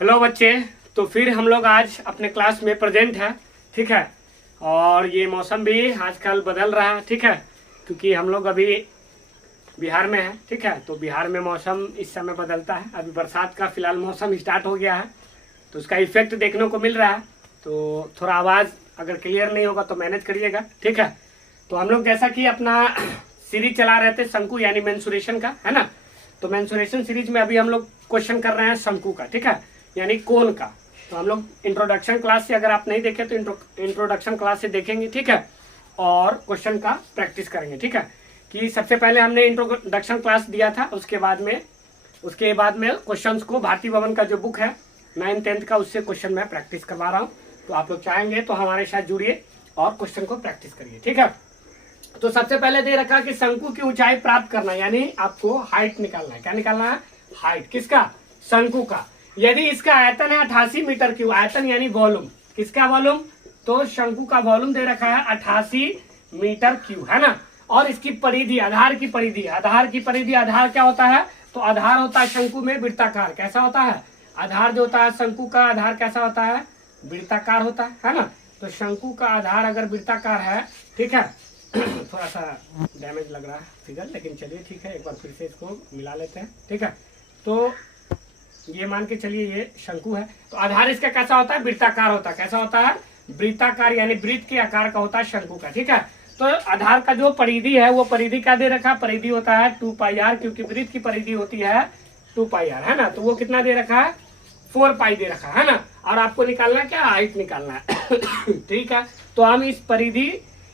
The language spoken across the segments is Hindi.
हेलो बच्चे। तो फिर हम लोग आज अपने क्लास में प्रेजेंट है, ठीक है। और ये मौसम भी आजकल बदल रहा है, ठीक है, क्योंकि हम लोग अभी बिहार में है, ठीक है। तो बिहार में मौसम इस समय बदलता है। अभी बरसात का फिलहाल मौसम स्टार्ट हो गया है, तो उसका इफेक्ट देखने को मिल रहा है। तो थोड़ा आवाज़ अगर क्लियर नहीं होगा तो मैनेज करिएगा, ठीक है। तो हम लोग जैसा कि अपना सीरीज चला रहे थे शंकु यानी मेंसुरेशन का, है ना। तो मेंसुरेशन सीरीज में अभी हम लोग क्वेश्चन कर रहे हैं शंकु का, ठीक है, यानी कोन का। तो हम लोग इंट्रोडक्शन क्लास से, अगर आप नहीं देखे तो इंट्रोडक्शन क्लास से देखेंगे, ठीक है, और क्वेश्चन का प्रैक्टिस करेंगे, ठीक है। कि सबसे पहले हमने इंट्रोडक्शन क्लास दिया था, उसके बाद में क्वेश्चंस को भारती भवन का जो बुक है 9th 10th का, उससे क्वेश्चन मैं प्रैक्टिस करवा रहा हूँ। तो आप लोग चाहेंगे तो हमारे साथ जुड़िए और क्वेश्चन को प्रैक्टिस करिए, ठीक है। तो सबसे पहले दे रखा कि शंकु की ऊंचाई प्राप्त करना, यानी आपको हाइट निकालना है। क्या निकालना है? हाइट। किसका? शंकु का। यदि इसका आयतन है 88 मीटर क्यूब, आयतन यानी वॉल्यूम। किसका वॉल्यूम? तो शंकु का वॉल्यूम दे रखा है 88 मीटर क्यूब, है ना। और इसकी परिधि, आधार की परिधि, आधार क्या होता है? तो आधार होता है शंकु में वृत्ताकार। कैसा होता है? आधार जो होता है शंकु का, आधार कैसा होता है? वृत्ताकार होता है ना। तो शंकु का आधार अगर वृत्ताकार है, ठीक है, थोड़ा सा डैमेज लग रहा है फिगर, लेकिन चलिए ठीक है, एक बार फिर से इसको मिला लेते हैं, ठीक है। तो ये मान के चलिए ये शंकु है। तो आधार इसका कैसा होता है? वृत्ताकार होता है। कैसा होता है? वृत्ताकार, यानी वृत्त के आकार का होता है शंकु का, ठीक है। तो आधार का जो परिधि है, वो परिधि क्या दे रखा? परिधि होता है 2πr, क्योंकि वृत्त की परिधि होती है 2πr, है ना। तो वो कितना दे रखा है? 4π दे रखा है ना। और आपको निकालना क्या? हाइट निकालना है ठीक है। तो हम इस परिधि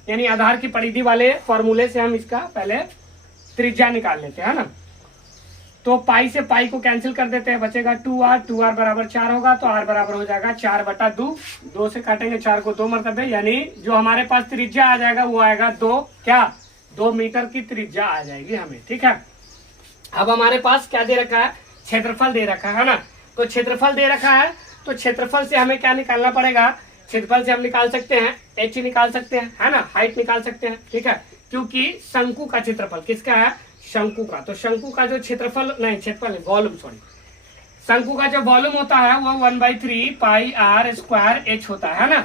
यानी आधार की परिधि वाले फॉर्मूले से हम इसका पहले त्रिज्या निकाल लेते हैं ना। तो पाई से पाई को कैंसिल कर देते हैं, बचेगा 2r बराबर 4 होगा। तो r बराबर हो जाएगा 4/2, 2 से काटेंगे 4 को 2 मरतबे, यानी जो हमारे पास त्रिज्या आ जाएगा वो आएगा 2 मीटर की त्रिज्या आ जाएगी हमें, ठीक है। अब हमारे पास क्या दे रखा है? क्षेत्रफल दे रखा है ना। तो क्षेत्रफल दे रखा है, तो क्षेत्रफल से हमें क्या निकालना पड़ेगा? क्षेत्रफल से हम निकाल सकते हैं h निकाल सकते हैं, है ना, हाइट निकाल सकते हैं, ठीक है। क्योंकि शंकु का क्षेत्रफल किसका है? शंकु का। तो शंकु का जो वॉल्यूम, शंकु का जो वॉल्यूम होता है वो 1/3πr² h होता है ना।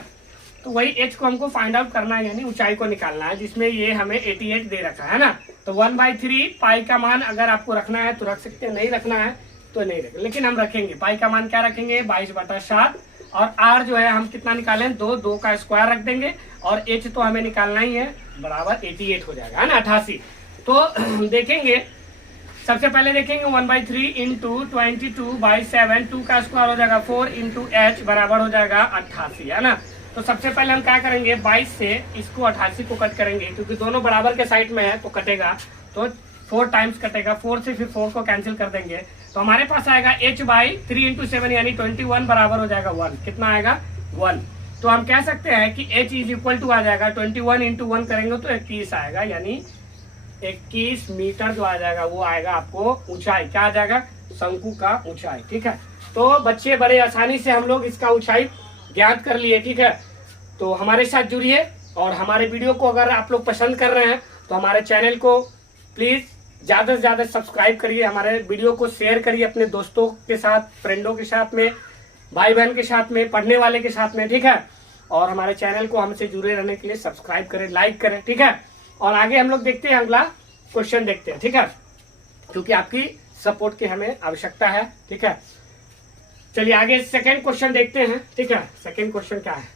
तो वही h को हमको फाइंड आउट करना है, यानी ऊंचाई को निकालना है, जिसमें ये हमें 88 दे रखा है ना। तो 1/3 का मान अगर आपको रखना है तो रख सकते हैं, नहीं रखना है तो नहीं रखें, लेकिन हम रखेंगे। पाई का मान क्या रखेंगे? 22/7। और r जो है हम कितना निकालें? 2 का स्क्वायर रख देंगे, और h तो हमें निकालना ही है, बराबर 88 हो जाएगा, है ना, 88। तो देखेंगे, सबसे पहले देखेंगे 1/3 इंटू 22/7, 2 का स्क्वायर हो जाएगा 4 इंटू h बराबर हो जाएगा 88, है ना। तो सबसे पहले हम क्या करेंगे? 22 से इसको 88 को कट करेंगे, क्योंकि दोनों बराबर के साइड में है तो कटेगा, तो 4 टाइम्स कटेगा। 4 से फिर 4 को कैंसिल कर देंगे, तो हमारे पास आएगा h/3 इंटू 7 यानी 21 बराबर हो जाएगा 1। कितना आएगा? 1। तो हम कह सकते हैं कि h इज इक्वल टू आ जाएगा 21 इंटू 1 करेंगे तो 21 आएगा, यानी 21 मीटर जो आ जाएगा वो आएगा आपको ऊंचाई। क्या आ जाएगा? शंकु का ऊंचाई, ठीक है। तो बच्चे बड़े आसानी से हम लोग इसका ऊंचाई ज्ञात कर लिए, ठीक है। तो हमारे साथ जुड़िए, और हमारे वीडियो को अगर आप लोग पसंद कर रहे हैं तो हमारे चैनल को प्लीज ज्यादा से ज्यादा सब्सक्राइब करिए, हमारे वीडियो को शेयर करिए अपने दोस्तों के साथ, फ्रेंडों के साथ में, भाई बहन के साथ में, पढ़ने वाले के साथ में, ठीक है। और हमारे चैनल को हमसे जुड़े रहने के लिए सब्सक्राइब करें, लाइक करें, ठीक है। और आगे हम लोग देखते हैं, अगला क्वेश्चन देखते हैं, ठीक है, क्योंकि आपकी सपोर्ट की हमें आवश्यकता है, ठीक है। चलिए आगे सेकंड क्वेश्चन देखते हैं, ठीक है। सेकंड क्वेश्चन क्या है,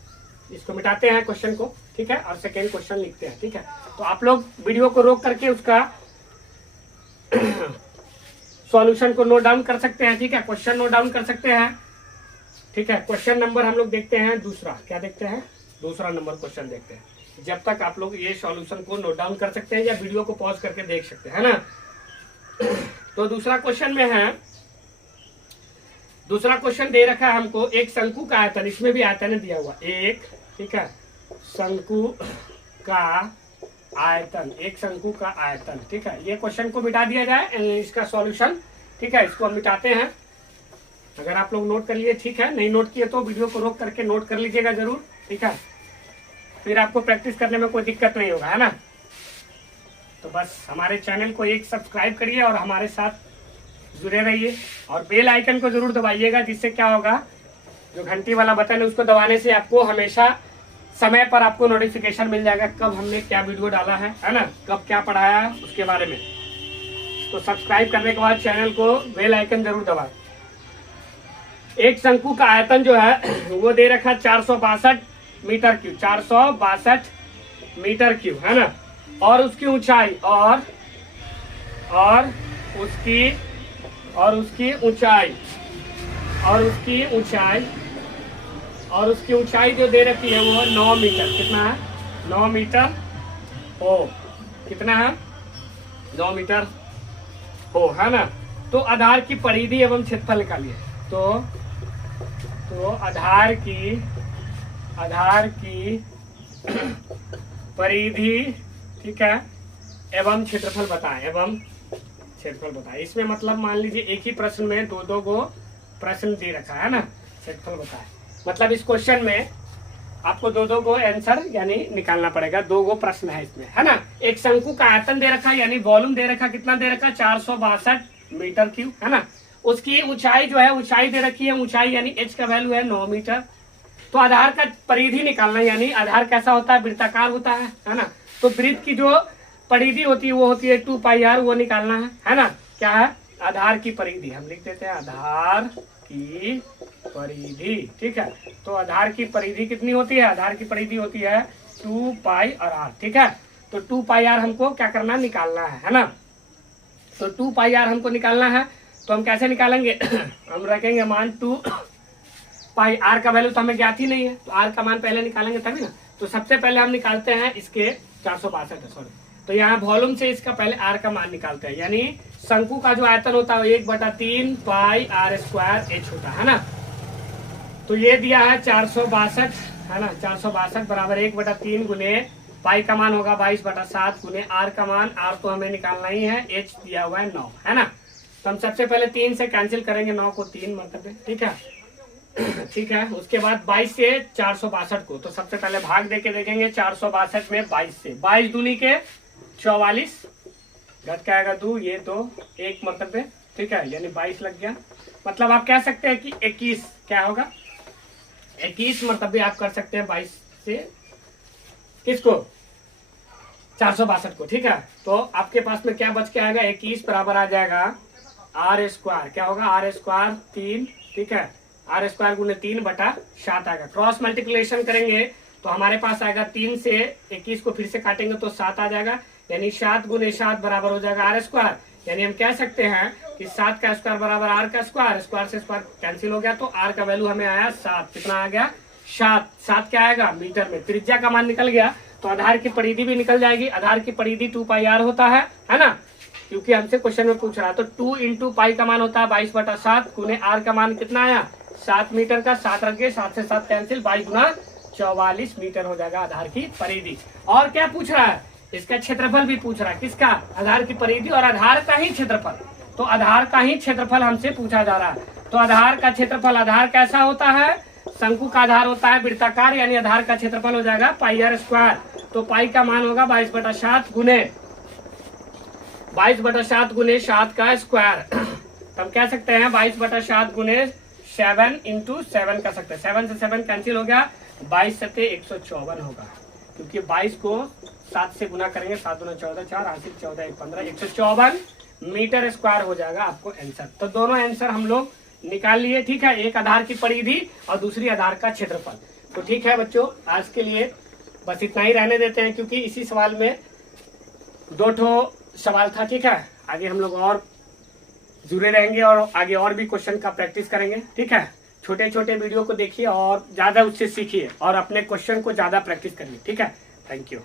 इसको मिटाते हैं क्वेश्चन को, ठीक है, और सेकंड क्वेश्चन लिखते हैं, ठीक है। तो आप लोग वीडियो को रोक करके उसका सॉल्यूशन को नोट डाउन कर सकते हैं, ठीक है, क्वेश्चन नोट डाउन कर सकते हैं, ठीक है। क्वेश्चन नंबर हम लोग देखते हैं दूसरा, क्या देखते हैं? दूसरा नंबर क्वेश्चन देखते हैं। जब तक आप लोग ये सॉल्यूशन को नोट डाउन कर सकते हैं या वीडियो को पॉज करके देख सकते हैं, है ना। तो दूसरा क्वेश्चन में है, दूसरा क्वेश्चन दे रखा है हमको, एक शंकु का आयतन, इसमें भी आयतन दिया हुआ एक, ठीक है, शंकु का आयतन, एक शंकु का आयतन, ठीक है। ये क्वेश्चन को मिटा दिया जाए, इसका सॉल्यूशन, ठीक है, इसको हम मिटाते हैं। अगर आप लोग नोट कर लिए ठीक है, नहीं नोट किए तो वीडियो को रोक करके नोट कर लीजिएगा जरूर, ठीक है, फिर आपको प्रैक्टिस करने में कोई दिक्कत नहीं होगा, है ना। तो बस हमारे चैनल को एक सब्सक्राइब करिए और हमारे साथ जुड़े रहिए और बेल आइकन को जरूर दबाइएगा, जिससे क्या होगा, जो घंटी वाला बटन है उसको दबाने से आपको हमेशा समय पर आपको नोटिफिकेशन मिल जाएगा कब हमने क्या वीडियो डाला है ना, कब क्या पढ़ाया है उसके बारे में। तो सब्सक्राइब करने के बाद चैनल को बेल आइकन जरूर दबाएं। एक शंकु का आयतन जो है वो दे रखा 462 मीटर क्यूब, 462 मीटर क्यूब है ना, और उसकी ऊंचाई और उसकी ऊंचाई जो दे रखी है वो 9 मीटर। कितना है? 9 मीटर हो। कितना है? 9 मीटर हो, है ना। तो आधार की परिधि एवं क्षेत्रफल निकालिए। तो आधार की परिधि, ठीक है, एवं क्षेत्रफल बताएं। इसमें मतलब मान लीजिए एक ही प्रश्न में दो गो प्रश्न दे रखा है ना, क्षेत्रफल बताएं। मतलब इस क्वेश्चन में आपको दो गो आंसर यानी निकालना पड़ेगा, 2 गो प्रश्न है इसमें, है ना। एक शंकु का आयतन दे रखा है यानी वॉल्यूम दे रखा, कितना दे रखा? 462 मीटर क्यूब, है ना। उसकी ऊंचाई जो है, ऊंचाई दे रखी है, ऊंचाई यानी h का वैल्यू है 9 मीटर। तो आधार का परिधि निकालना, यानी आधार कैसा होता है? वृत्ताकार होता है ना। तो वृत्त की जो परिधि होती है वो होती है 2 पाई r, वो निकालना है ना। क्या है? आधार की परिधि, हम लिख देते हैं आधार की परिधि, ठीक है। तो आधार की परिधि कितनी होती है? आधार की परिधि होती है 2 पाई r, ठीक है। तो 2 पाई r हमको क्या करना? निकालना है ना। तो 2 पाई r हमको निकालना है, तो हम कैसे निकालेंगे? हम रखेंगे मान 2 पाई r का वैल्यू तो हमें ज्ञात ही नहीं है, तो r का मान पहले निकालेंगे तभी ना। तो सबसे पहले हम निकालते हैं इसके 462, तो यहाँ वॉल्यूम से इसका पहले r का मान निकालते हैं, यानी शंकु का जो आयतन होता है 1/3 पाई r स्क्वायर h होता है ना। तो ये दिया है 462, है ना। 462 बराबर 1/3 गुने पाई का मान होगा 22/7 गुने r का मान, r तो हमें निकालना ही है, h दिया हुआ है 9, है ना। तो हम सबसे पहले 3 से कैंसिल करेंगे, 9 को 3 मरतबे, ठीक है। ठीक है, उसके बाद 22 से 462 को, तो सबसे पहले भाग देके देखेंगे 462 में 22 से, 22 दूनी के 44, घट के आएगा 2, ये 2, 1 मरतबे, ठीक है, यानी 22 लग गया। मतलब आप कह सकते हैं कि 21 क्या होगा? 21 मरतबे आप कर सकते हैं 22 से, किसको? 462 को, ठीक है। तो आपके पास में क्या बच के आएगा? 21 बराबर आ जाएगा r स्क्वायर, क्या होगा? r स्क्वायर 3, ठीक है, r स्क्वायर गुने 3/7 आएगा। क्रॉस मल्टीप्लिकेशन करेंगे तो हमारे पास आएगा 3 से 21 को फिर से काटेंगे तो 7 आ जाएगा, यानी 7 गुने 7 बराबर हो जाएगा r स्क्वायर। यानी हम कह सकते हैं कि 7 का स्क्वायर बराबर r का स्क्वायर, स्क्वायर से स्क्वायर कैंसिल हो गया, तो r का वैल्यू हमें आया 7। कितना आ गया? 7 क्या आएगा? मीटर में। त्रिज्या का मान निकल गया, तो आधार की परिधि भी निकल जाएगी। आधार की परिधि 2 पाई r होता है ना, क्योंकि हमसे क्वेश्चन में पूछ रहा है। तो 2 इंटू पाई का मान होता है 22/7 गुने r का मान कितना आया? 7 मीटर का, 7 रख गए, 7 से 7 कैंसिल, 22 गुना 44 मीटर हो जाएगा आधार की परिधि। और क्या पूछ रहा है? इसका क्षेत्रफल भी पूछ रहा है। किसका? आधार की परिधि और आधार का ही क्षेत्रफल। तो आधार का ही क्षेत्रफल हमसे पूछा जा रहा है। तो आधार का क्षेत्रफल, आधार कैसा होता है? शंकु का आधार होता है वृत्ताकार, यानी आधार का क्षेत्रफल हो जाएगा पाई r स्क्वायर। तो पाई का मान होगा 22/7 गुने 7 का स्क्वायर। हम कह सकते हैं 22/7 गुने 7 इंटू 7 कर सकते हैं। 7 से 7 कैंसिल हो गया, 22 सत्ते 154 होगा, क्योंकि 22 को 7 से गुना करेंगे, 7 गुना 14, 4 8 14 1 15, 154 मीटर स्क्वायर हो जाएगा आपको आंसर। तो दोनों आंसर हम लोग निकाल लिए, ठीक है। एक आधार की परिधि और दूसरी आधार का क्षेत्रफल। तो ठीक है बच्चों, आज के लिए बस इतना ही रहने देते हैं, क्योंकि इसी सवाल में 2 सवाल था, ठीक है। आगे हम लोग और जुड़े रहेंगे और आगे और भी क्वेश्चन का प्रैक्टिस करेंगे, ठीक है। छोटे छोटे वीडियो को देखिए और ज्यादा उससे सीखिए और अपने क्वेश्चन को ज्यादा प्रैक्टिस करिए, ठीक है। Thank you.